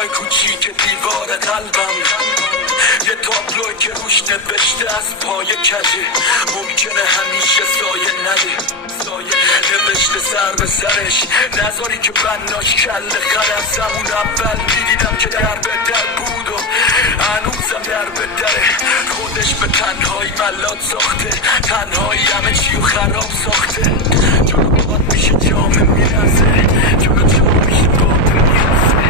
پای کوچیک دیوار قلبم، یه تابلو که روش نوشته از پای کجه، ممکنه همیشه سایه نده، نوشته سر به سرش، نذاری که بناش کل خرم. همون اول میدیدم که در به در بود و هنوزم در به دره. خودش به تنهایی ملات ساخته، تنهایی همه چی و خراب ساخته. جلو باد میشه جامه میرسه، جلو جام میشه باد میرسه.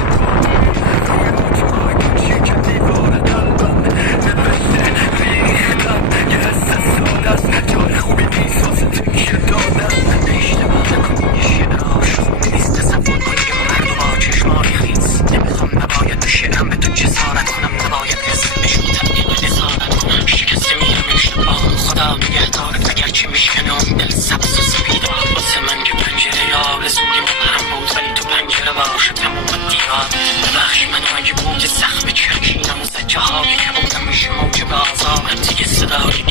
روی آتمای کوچی که دیوار قلبم نوشته ریختم، یه حس ساده است، جای خوبی نیست واسه تکیه دادم. اشتباه نکن یه شعر عاشق نیست، تصور کن که مرد و با چشمای خیز. نمیخوام نباید به شعرم به تو جسارت کنم، نباید حس نشون تبدیل نظارت کنم. شکسته میرم اشتباه خدا نگهدارت، اگرچه میشکنه اون دل سبز و سپید. واسه من که پنجره آرزوی مبهم بود، ولی تو پنجره باشه تموم دیار. ببخش منو اگه بود زخم چرکینم و زجه هایی که بودم میشه موج بازارم. دیگه صدای